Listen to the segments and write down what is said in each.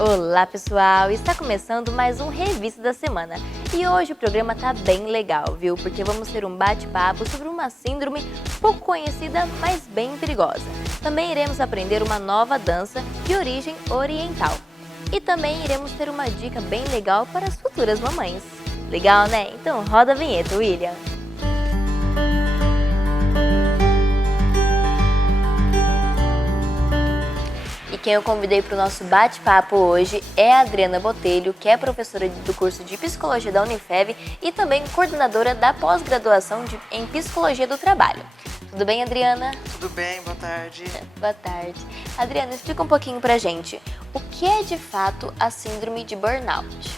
Olá pessoal, está começando mais um Revista da Semana e hoje o programa tá bem legal, viu? Porque vamos ter um bate-papo sobre uma síndrome pouco conhecida, mas bem perigosa. Também iremos aprender uma nova dança de origem oriental e também iremos ter uma dica bem legal para as futuras mamães. Legal, né? Então roda a vinheta, William! Quem eu convidei para o nosso bate-papo hoje é a Adriana Botelho, que é professora do curso de Psicologia da Unifev e também coordenadora da pós-graduação em Psicologia do Trabalho. Tudo bem, Adriana? Tudo bem, boa tarde. Boa tarde. Adriana, explica um pouquinho pra gente, o que é de fato a síndrome de burnout?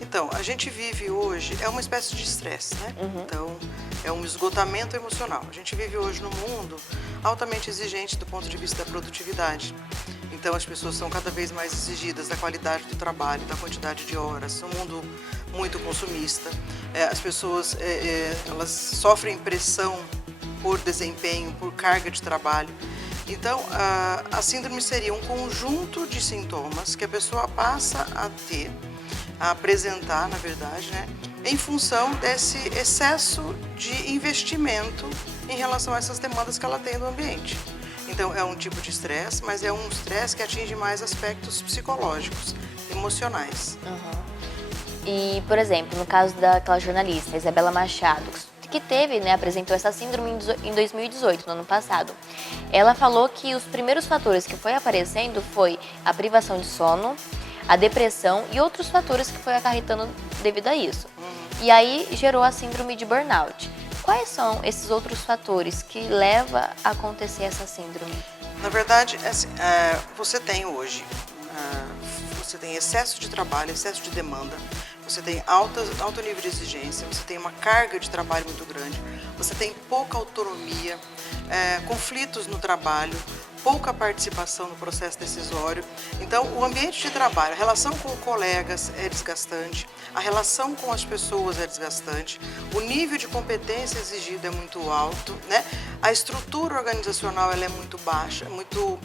Então, a gente vive hoje, é uma espécie de estresse, né? Então, é um esgotamento emocional. A gente vive hoje num mundo altamente exigente do ponto de vista da produtividade. Então, as pessoas são cada vez mais exigidas da qualidade do trabalho, da quantidade de horas. É um mundo muito consumista. As pessoas elas sofrem pressão por desempenho, por carga de trabalho. Então, a síndrome seria um conjunto de sintomas que a pessoa passa a ter, a apresentar, na verdade, né, em função desse excesso de investimento em relação a essas demandas que ela tem no ambiente. Então, é um tipo de estresse, mas é um estresse que atinge mais aspectos psicológicos, emocionais. E, por exemplo, no caso daquela jornalista, Isabela Machado, que teve, né, apresentou essa síndrome em 2018, no ano passado. Ela falou que os primeiros fatores que foi aparecendo foi a privação de sono, a depressão e outros fatores que foi acarretando devido a isso. E aí gerou a síndrome de burnout. Quais são esses outros fatores que levam a acontecer essa síndrome? Na verdade, você tem hoje, você tem excesso de trabalho, excesso de demanda, você tem alto nível de exigência, você tem uma carga de trabalho muito grande, você tem pouca autonomia, conflitos no trabalho, pouca participação no processo decisório. Então, o ambiente de trabalho, a relação com colegas é desgastante, a relação com as pessoas é desgastante, o nível de competência exigido é muito alto, né? A estrutura organizacional ela é muito baixa, muito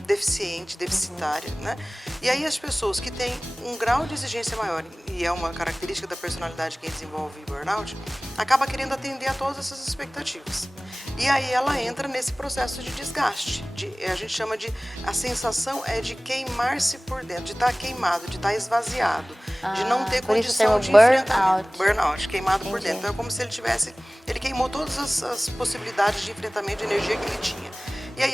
deficitária, né? E aí as pessoas que têm um grau de exigência maior, e é uma característica da personalidade que desenvolve burnout, acaba querendo atender a todas essas expectativas. E aí ela entra nesse processo de desgaste, a gente chama a sensação é de queimar-se por dentro, de estar queimado, de estar esvaziado, de não ter condição de enfrentamento. Burnout, queimado por dentro. Então é como se ele queimou todas as possibilidades de enfrentamento de energia que ele tinha. E aí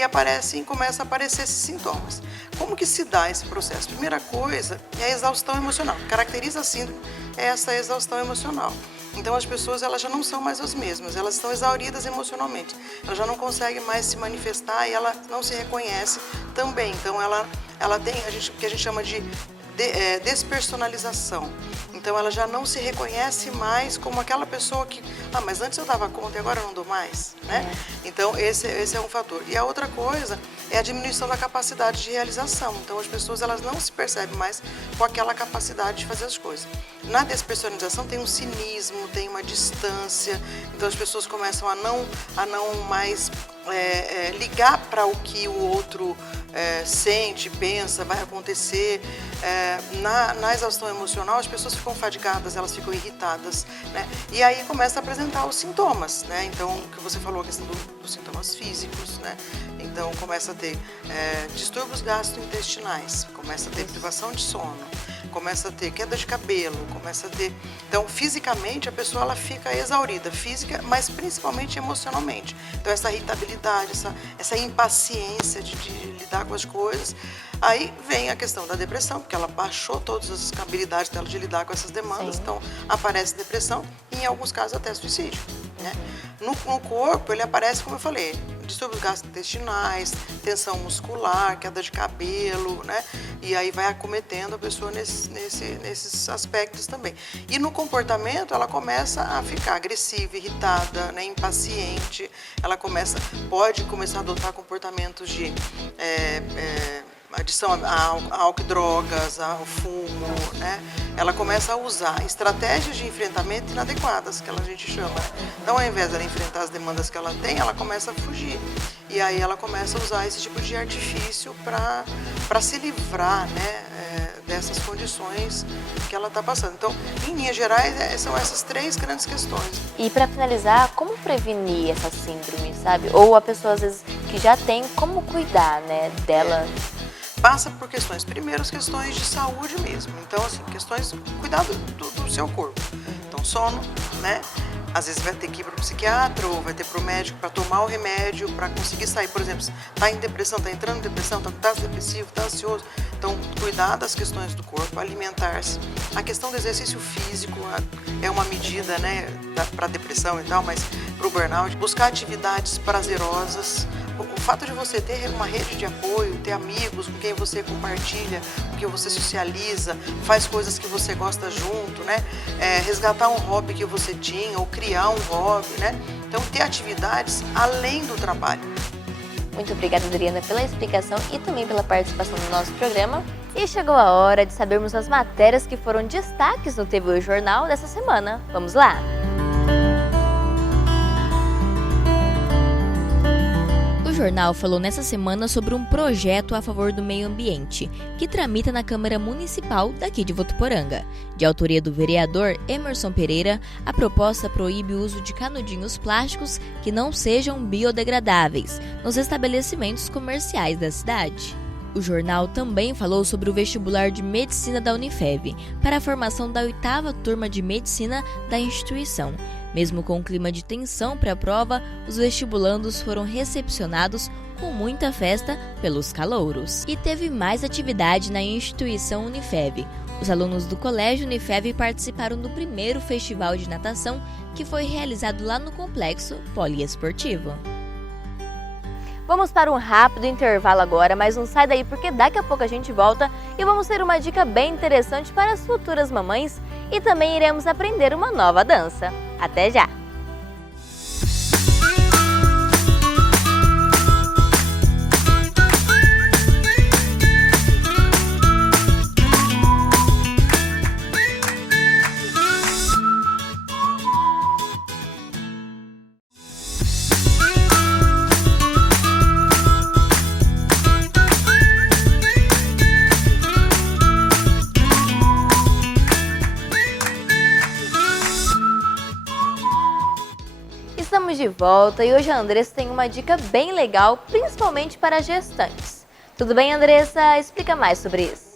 começa a aparecer esses sintomas. Como que se dá esse processo? Primeira coisa é a exaustão emocional. Caracteriza a síndrome essa exaustão emocional. Então as pessoas elas já não são mais as mesmas, elas estão exauridas emocionalmente, elas já não conseguem mais se manifestar e ela não se reconhece também. Então ela tem o que a gente chama de despersonalização. Então ela já não se reconhece mais como aquela pessoa que, mas antes eu dava conta e agora eu não dou mais, né? Então esse é um fator. E a outra coisa é a diminuição da capacidade de realização. Então as pessoas elas não se percebem mais com aquela capacidade de fazer as coisas. Na despersonalização tem um cinismo, tem uma distância. Então as pessoas começam a não mais ligar para o que o outro sente, pensa, vai acontecer. Na exaustão emocional, as pessoas ficam fadigadas, elas ficam irritadas, né? E aí começa a apresentar os sintomas, né? Então, o que você falou, a questão dos sintomas físicos, né? Então, começa a ter distúrbios gastrointestinais, começa a ter privação de sono, começa a ter queda de cabelo, começa a ter... Então, fisicamente, a pessoa ela fica exaurida, física, mas principalmente emocionalmente. Então, essa irritabilidade, essa impaciência de lidar com as coisas. Aí vem a questão da depressão, porque ela baixou todas as habilidades dela de lidar com essas demandas, então aparece depressão e em alguns casos até suicídio, né? No corpo ele aparece, como eu falei, distúrbios gastrointestinais, tensão muscular, queda de cabelo, né? E aí vai acometendo a pessoa nesses aspectos também. E no comportamento ela começa a ficar agressiva, irritada, né? Impaciente, ela pode começar a adotar comportamentos de adição a álcool e drogas, ao fumo, né? Ela começa a usar estratégias de enfrentamento inadequadas, que a gente chama. Então, ao invés de ela enfrentar as demandas que ela tem, ela começa a fugir. E aí ela começa a usar esse tipo de artifício para se livrar, né, essas condições que ela está passando. Então, em linhas gerais, são essas 3 grandes questões. E para finalizar, como prevenir essa síndrome, sabe? Ou a pessoa às vezes que já tem, como cuidar, né, dela? Passa por questões, primeiro as questões de saúde mesmo. Então, assim, questões, cuidado do seu corpo. Então, sono, né? Às vezes vai ter que ir para o psiquiatra ou vai ter para o médico para tomar o remédio, para conseguir sair. Por exemplo, está em depressão, está entrando em depressão, está depressivo, está ansioso. Então, cuidar das questões do corpo, alimentar-se. A questão do exercício físico é uma medida, né, para depressão e tal, mas para o burnout. Buscar atividades prazerosas. O fato de você ter uma rede de apoio, ter amigos com quem você compartilha, com quem você socializa, faz coisas que você gosta junto, né? Resgatar um hobby que você tinha ou criar um hobby, né? Então, ter atividades além do trabalho. Muito obrigada, Adriana, pela explicação e também pela participação no nosso programa. E chegou a hora de sabermos as matérias que foram destaques no TV Jornal dessa semana. Vamos lá? O jornal falou nessa semana sobre um projeto a favor do meio ambiente, que tramita na Câmara Municipal daqui de Votuporanga. De autoria do vereador Emerson Pereira, a proposta proíbe o uso de canudinhos plásticos que não sejam biodegradáveis nos estabelecimentos comerciais da cidade. O jornal também falou sobre o vestibular de medicina da Unifev, para a formação da 8ª turma de medicina da instituição. Mesmo com o clima de tensão para a prova, os vestibulandos foram recepcionados com muita festa pelos calouros. E teve mais atividade na instituição Unifev. Os alunos do Colégio Unifev participaram do primeiro festival de natação, que foi realizado lá no Complexo Poliesportivo. Vamos para um rápido intervalo agora, mas não sai daí porque daqui a pouco a gente volta e vamos ter uma dica bem interessante para as futuras mamães e também iremos aprender uma nova dança. Até já! Estamos de volta e hoje a Andressa tem uma dica bem legal, principalmente para gestantes. Tudo bem, Andressa? Explica mais sobre isso.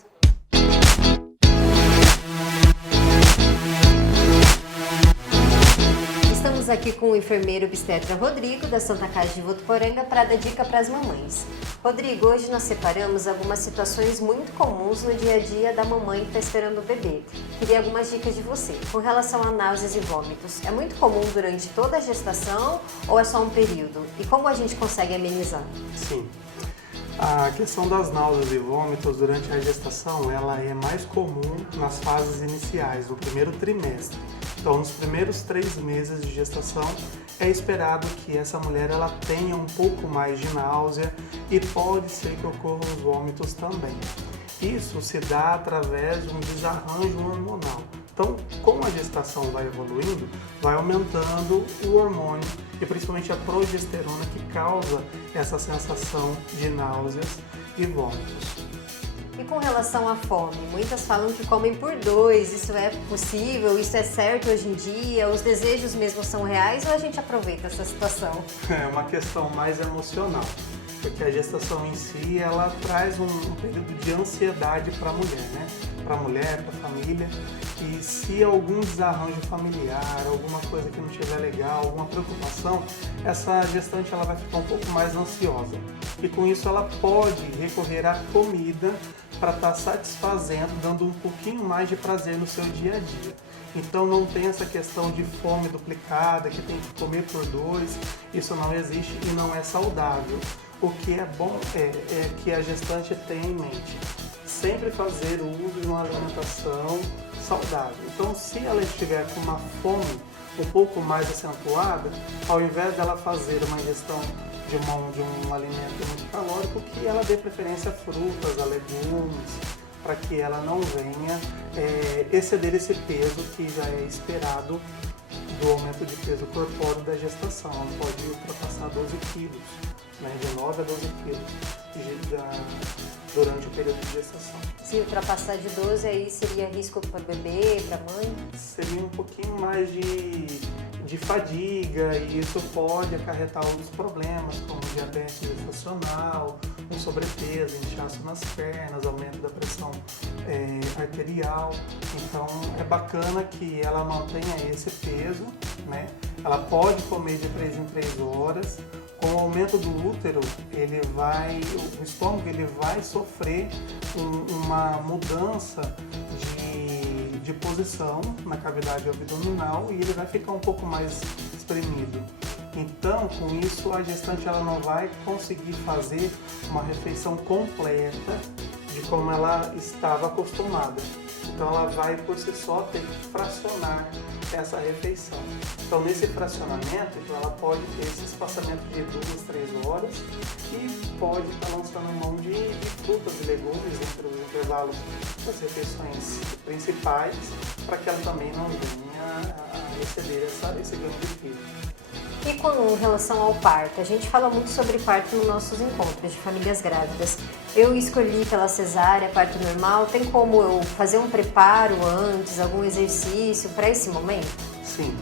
Estamos aqui com o enfermeiro obstetra Rodrigo, da Santa Casa de Votuporanga, para dar dica para as mamães. Rodrigo, hoje nós separamos algumas situações muito comuns no dia a dia da mamãe que está esperando o bebê. Queria algumas dicas de você. Com relação a náuseas e vômitos, é muito comum durante toda a gestação ou é só um período? E como a gente consegue amenizar? Sim. A questão das náuseas e vômitos durante a gestação, ela é mais comum nas fases iniciais, no primeiro trimestre. Então, nos primeiros 3 meses de gestação, é esperado que essa mulher ela tenha um pouco mais de náusea e pode ser que ocorram os vômitos também. Isso se dá através de um desarranjo hormonal. Então, como a gestação vai evoluindo, vai aumentando o hormônio e principalmente a progesterona que causa essa sensação de náuseas e vômitos. E com relação à fome, muitas falam que comem por 2, isso é possível, isso é certo hoje em dia, os desejos mesmo são reais ou a gente aproveita essa situação? É uma questão mais emocional, porque a gestação em si, ela traz um período de ansiedade para a mulher, né? Para a mulher, para a família, e se algum desarranjo familiar, alguma coisa que não estiver legal, alguma preocupação, essa gestante ela vai ficar um pouco mais ansiosa. E com isso ela pode recorrer à comida para estar satisfazendo, dando um pouquinho mais de prazer no seu dia a dia. Então não tem essa questão de fome duplicada, que tem que comer por 2, isso não existe e não é saudável. O que é bom é que a gestante tenha em mente sempre fazer uso de uma alimentação saudável. Então, se ela estiver com uma fome um pouco mais acentuada, ao invés dela fazer uma ingestão de um alimento muito calórico, que ela dê preferência a frutas, a legumes, para que ela não venha exceder esse peso que já é esperado do aumento de peso corpóreo da gestação. Ela pode ultrapassar 12 quilos. né, de 9 a 12 quilos durante o período de gestação. Se ultrapassar de 12, aí seria risco para bebê, para mãe? Seria um pouquinho mais de fadiga, e isso pode acarretar alguns problemas, como diabetes gestacional, um sobrepeso, inchaço nas pernas, aumento da pressão arterial. Então é bacana que ela mantenha esse peso, né? Ela pode comer de 3 em 3 horas. Com o aumento do útero, o estômago ele vai sofrer uma mudança de posição na cavidade abdominal, e ele vai ficar um pouco mais espremido. Então, com isso, a gestante ela não vai conseguir fazer uma refeição completa de como ela estava acostumada. Então, ela vai, por si só, ter que fracionar essa refeição. Então, nesse fracionamento, ela pode ter esse espaçamento de 2 a 3 horas e pode estar lançando mão de frutas e legumes entre os intervalos das refeições principais, para que ela também não venha a exceder esse ganho de peso. E com relação ao parto, a gente fala muito sobre parto nos nossos encontros de famílias grávidas. Eu escolhi pela cesárea, parto normal. Tem como eu fazer um preparo antes, algum exercício para esse momento? Sim.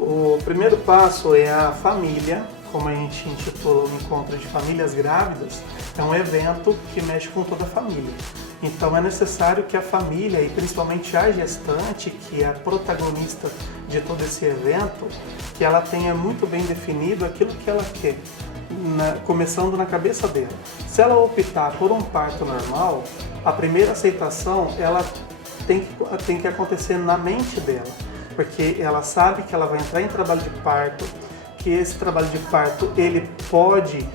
O primeiro passo é a família, como a gente intitula o encontro de famílias grávidas, é um evento que mexe com toda a família. Então é necessário que a família, e principalmente a gestante, que é a protagonista de todo esse evento, que ela tenha muito bem definido aquilo que ela quer, começando na cabeça dela. Se ela optar por um parto normal, a primeira aceitação ela tem que acontecer na mente dela, porque ela sabe que ela vai entrar em trabalho de parto, que esse trabalho de parto ele pode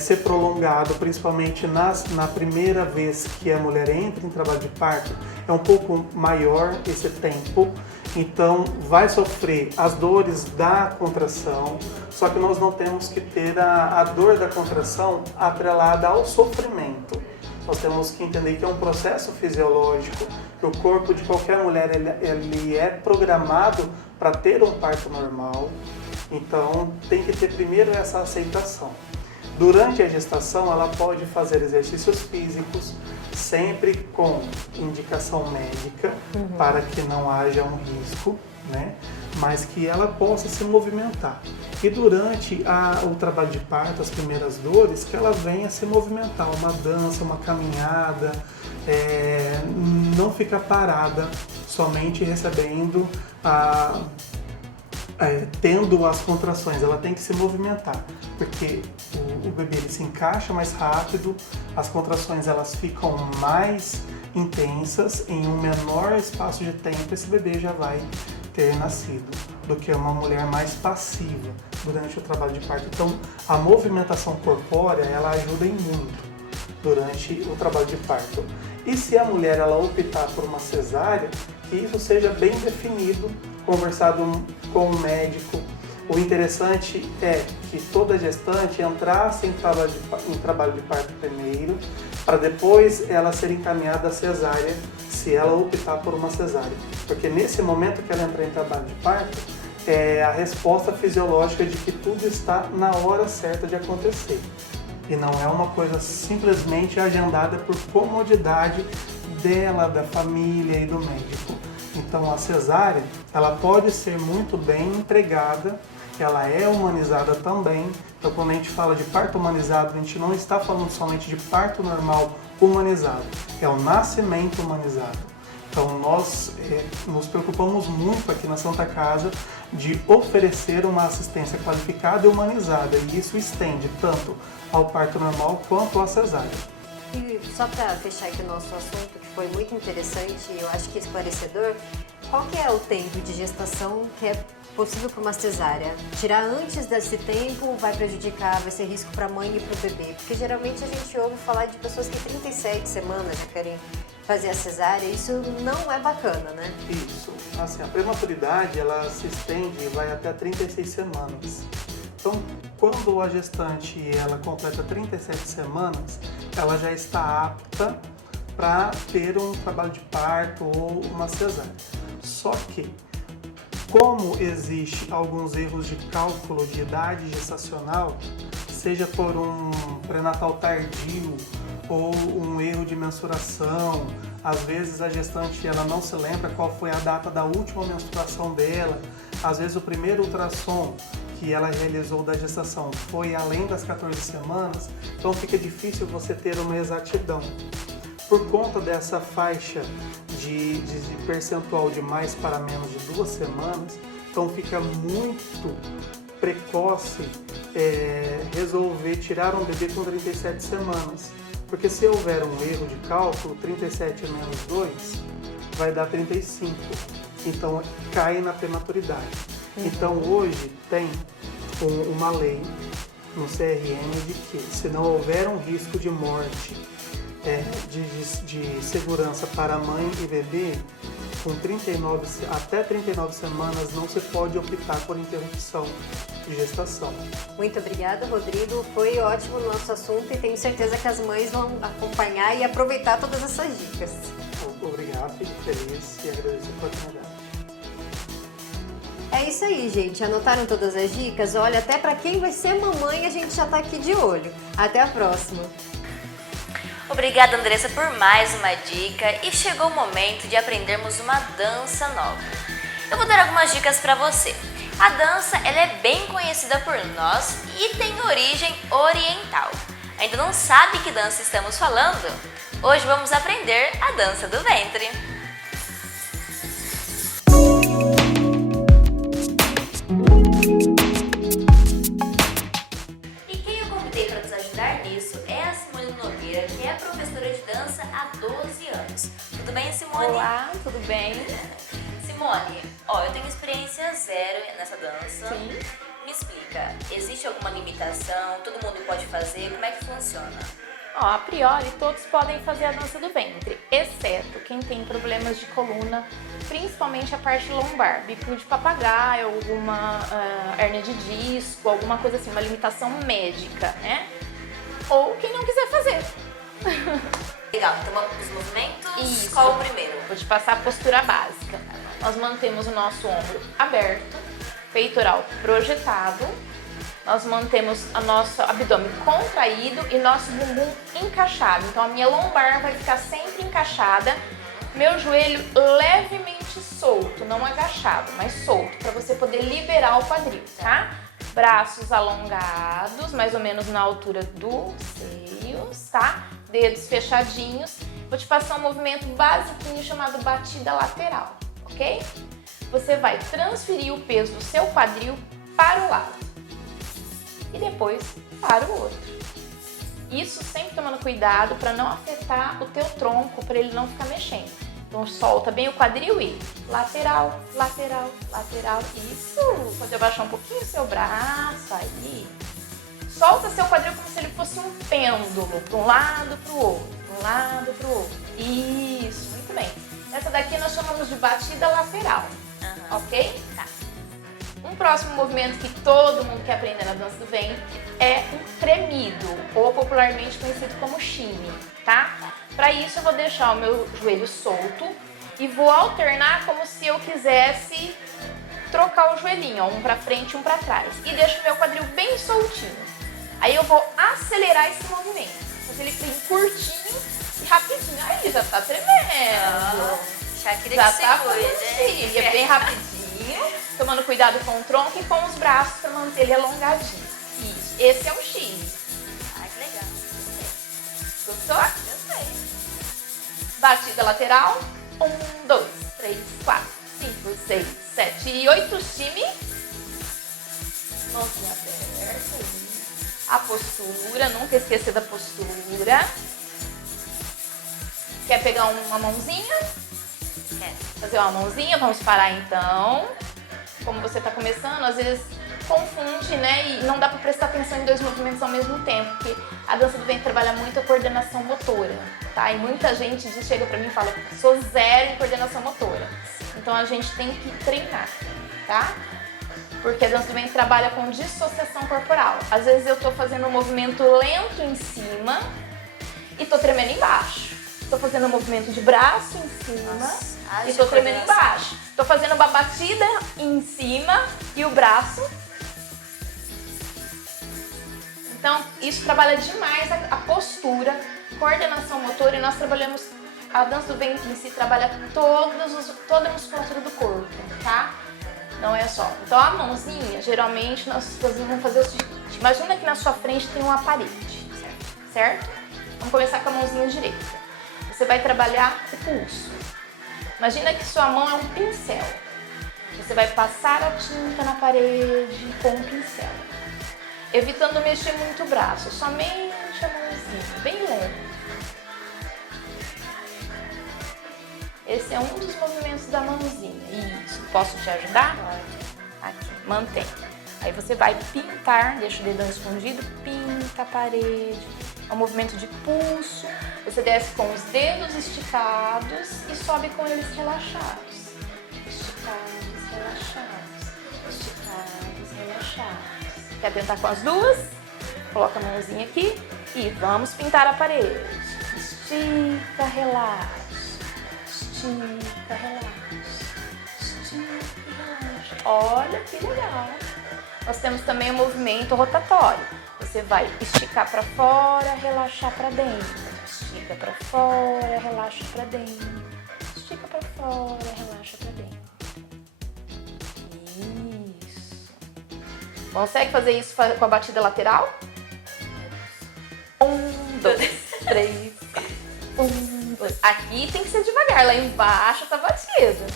ser prolongado, principalmente na primeira vez que a mulher entra em trabalho de parto, é um pouco maior esse tempo, então vai sofrer as dores da contração, só que nós não temos que ter a dor da contração atrelada ao sofrimento. Nós temos que entender que é um processo fisiológico, que o corpo de qualquer mulher ele é programado para ter um parto normal, então tem que ter primeiro essa aceitação. Durante a gestação, ela pode fazer exercícios físicos, sempre com indicação médica, para que não haja um risco, né? Mas que ela possa se movimentar. E durante o trabalho de parto, as primeiras dores, que ela venha se movimentar, uma dança, uma caminhada, não ficar parada, somente recebendo tendo as contrações, ela tem que se movimentar, porque o bebê ele se encaixa mais rápido, as contrações elas ficam mais intensas, em um menor espaço de tempo esse bebê já vai ter nascido, do que uma mulher mais passiva durante o trabalho de parto. Então, a movimentação corpórea, ela ajuda em muito durante o trabalho de parto. E se a mulher ela optar por uma cesárea, que isso seja bem definido, conversado com o médico. O interessante é que toda gestante entrasse em trabalho de parto primeiro, para depois ela ser encaminhada à cesárea, se ela optar por uma cesárea. Porque nesse momento que ela entrar em trabalho de parto, é a resposta fisiológica de que tudo está na hora certa de acontecer. E não é uma coisa simplesmente agendada por comodidade dela, da família e do médico. Então a cesárea, ela pode ser muito bem empregada, ela é humanizada também. Então quando a gente fala de parto humanizado, a gente não está falando somente de parto normal humanizado, é o nascimento humanizado. Então nós nos preocupamos muito aqui na Santa Casa de oferecer uma assistência qualificada e humanizada, e isso estende tanto ao parto normal quanto à cesárea. E só para fechar aqui o nosso assunto, que foi muito interessante e eu acho que esclarecedor, qual que é o tempo de gestação que é possível para uma cesárea? Tirar antes desse tempo vai prejudicar, vai ser risco para a mãe e para o bebê? Porque geralmente a gente ouve falar de pessoas que 37 semanas já querem fazer a cesárea, isso não é bacana, né? Isso, assim, a prematuridade ela se estende e vai até 36 semanas. Então, quando a gestante ela completa 37 semanas, ela já está apta para ter um trabalho de parto ou uma cesárea. Só que, como existe alguns erros de cálculo de idade gestacional, seja por um pré-natal tardio ou um erro de mensuração. Às vezes a gestante ela não se lembra qual foi a data da última menstruação dela. Às vezes o primeiro ultrassom que ela realizou da gestação foi além das 14 semanas, então fica difícil você ter uma exatidão. Por conta dessa faixa de percentual de mais para menos de 2 semanas, então fica muito precoce resolver tirar um bebê com 37 semanas. Porque se houver um erro de cálculo, 37 menos 2 vai dar 35. Então cai na prematuridade. Então hoje tem uma lei no CRM de que se não houver um risco de morte de segurança para mãe e bebê, com até 39 semanas não se pode optar por interrupção de gestação. Muito obrigada, Rodrigo. Foi ótimo o nosso assunto e tenho certeza que as mães vão acompanhar e aproveitar todas essas dicas. Obrigado, fico feliz e agradeço a oportunidade. É isso aí, gente. Anotaram todas as dicas? Olha, até para quem vai ser mamãe, a gente já tá aqui de olho. Até a próxima. Obrigada, Andressa, por mais uma dica e chegou o momento de aprendermos uma dança nova. Eu vou dar algumas dicas para você. A dança ela é bem conhecida por nós e tem origem oriental. Ainda não sabe que dança estamos falando? Hoje vamos aprender a dança do ventre. E quem eu convidei para nos ajudar nisso é a Simone Nogueira, que é professora de dança há 12 anos. Tudo bem, Simone? Olá, tudo bem? Simone, eu tenho experiência zero nessa dança. Sim. Me explica, existe alguma limitação? Todo mundo pode fazer? Como é que funciona? A priori, todos podem fazer a dança do ventre, exceto quem tem problemas de coluna, principalmente a parte lombar, bico de papagaio, alguma hérnia de disco, alguma coisa assim, uma limitação médica, né? Ou quem não quiser fazer. Legal, então vamos para os movimentos? Isso. Qual o primeiro? Vou te passar a postura básica. Nós mantemos o nosso ombro aberto, peitoral projetado, nós mantemos o nosso abdômen contraído e nosso bumbum encaixado. Então a minha lombar vai ficar sempre encaixada, meu joelho levemente solto, não agachado, mas solto, para você poder liberar o quadril, tá? Braços alongados, mais ou menos na altura dos seios, tá? Dedos fechadinhos. Vou te passar um movimento basiquinho chamado batida lateral, ok? Você vai transferir o peso do seu quadril para o lado e depois para o outro. Isso sempre tomando cuidado para não afetar o teu tronco, para ele não ficar mexendo. Então solta bem o quadril e lateral, lateral, lateral. Isso! Pode abaixar um pouquinho o seu braço, aí. Solta seu quadril como se ele fosse um pêndulo, para um lado, para o outro, para um lado, para o outro. Isso, muito bem. Essa daqui nós chamamos de batida lateral, ok? Tá. Um próximo movimento que todo mundo quer aprender na dança do ventre é um tremido, ou popularmente conhecido como shimmy, tá? Para isso eu vou deixar o meu joelho solto e vou alternar como se eu quisesse trocar o joelhinho, ó, um para frente e um para trás. E deixo o meu quadril bem soltinho. Aí eu vou acelerar esse movimento, fazer ele bem curtinho e rapidinho. Aí já tá tremendo. Shakira Já que tá se fazendo cuide. shimmy, é bem rapidinho, tomando cuidado com o tronco e com os braços para manter ele alongadinho. Isso, esse é o shimmy. Ai, que legal. Gostou? Gostei. Batida lateral. 1, 2, 3, 4, 5, 6, 7 e 8. Shimmy. Mãozinha aberta. A postura, nunca esquecer da postura. Quer pegar uma mãozinha? Quer. Fazer uma mãozinha, vamos parar então. Como você está começando, às vezes confunde, né? E não dá para prestar atenção em 2 movimentos ao mesmo tempo, porque a dança do ventre trabalha muito a coordenação motora, tá? E muita gente chega para mim e fala, sou zero em coordenação motora. Então a gente tem que treinar, tá? Porque a dança do ventre trabalha com dissociação corporal. Às vezes eu tô fazendo um movimento lento em cima e tô tremendo embaixo. Tô fazendo um movimento de braço em cima e tô tremendo embaixo. Tô fazendo uma batida em cima e o braço Então, isso trabalha demais a postura, coordenação motora, e nós trabalhamos, a dança do ventre em si trabalha toda a musculatura do corpo, tá? Não é só. Então, a mãozinha, geralmente, nós vamos fazer o seguinte. Imagina que na sua frente tem uma parede, certo? Vamos começar com a mãozinha direita. Você vai trabalhar o pulso. Imagina que sua mão é um pincel. Você vai passar a tinta na parede com o pincel, evitando mexer muito o braço, somente a mãozinha, bem leve. Esse é um dos movimentos da mãozinha. Isso. Posso te ajudar? Aqui, mantém. Aí você vai pintar, deixa o dedão escondido, pinta a parede. É um movimento de pulso. Você desce com os dedos esticados e sobe com eles relaxados. Esticados, relaxados. Esticados, relaxados. Quer tentar com as duas? Coloca a mãozinha aqui e vamos pintar a parede. Estica, relaxa. Estica, relaxa. Estica, relaxa. Olha que legal. Nós temos também o movimento rotatório. Você vai esticar para fora, relaxar para dentro. Estica para fora, relaxa para dentro. Estica para fora, relaxa para dentro. Isso. Consegue fazer isso com a batida lateral? 1, 2, 3, 1, 2. Aqui tem que ser devagar, lá embaixo tá batida.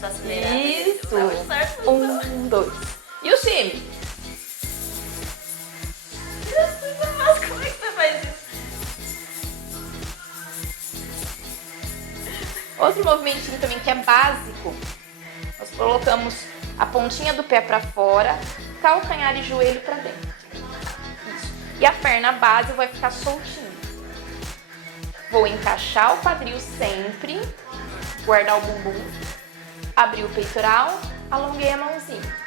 Só acelerar. Isso. Certo. 1, 2. E o time? Mas como é que você faz isso? Outro movimentinho também que é básico. Nós colocamos a pontinha do pé para fora, calcanhar e joelho para dentro. Isso. E a perna base vai ficar soltinha. Vou encaixar o quadril sempre, guardar o bumbum, abrir o peitoral, alonguei a mãozinha.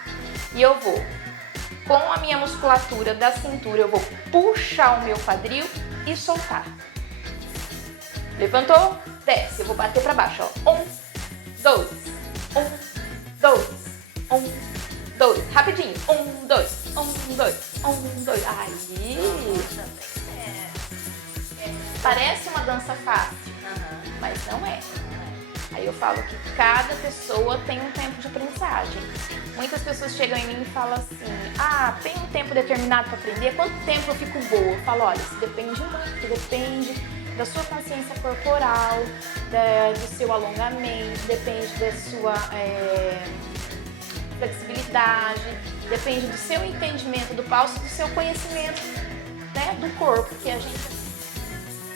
E eu vou, com a minha musculatura da cintura, eu vou puxar o meu quadril e soltar. Levantou, desce. Eu vou bater para baixo, ó. 1, 2, 1, 2, 1, 2. Rapidinho. 1, 2, 1, 2, 1, 2. Aí. Parece uma dança fácil, mas não é. Aí eu falo que cada pessoa tem um tempo de aprendizagem. Muitas pessoas chegam em mim e falam assim: ah, tem um tempo determinado para aprender? Quanto tempo eu fico boa? Eu falo: olha, isso depende muito, depende da sua consciência corporal, do seu alongamento, depende da sua flexibilidade, depende do seu entendimento do pulso, do seu conhecimento, né, do corpo, que a gente...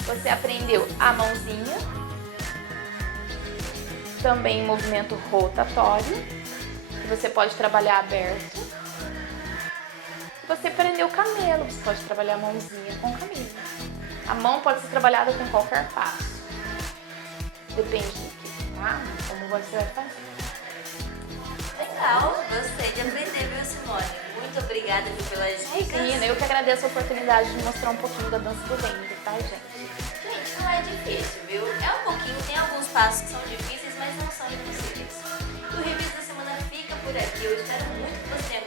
Você aprendeu a mãozinha, também movimento rotatório, que você pode trabalhar aberto. Você aprendeu o camelo, você pode trabalhar a mãozinha com o camelo. A mão pode ser trabalhada com qualquer passo. Depende do que, tá? Como você vai fazer. Legal, gostei de aprender, viu, Simone? Muito obrigada pelas dicas. Imagina, eu que agradeço a oportunidade de mostrar um pouquinho da dança do ventre, tá, gente? Gente, não é difícil, viu? É um pouquinho, tem alguns passos que são difíceis, mas não são impossíveis. O Revista da Semana fica por aqui. Eu espero muito que você tenha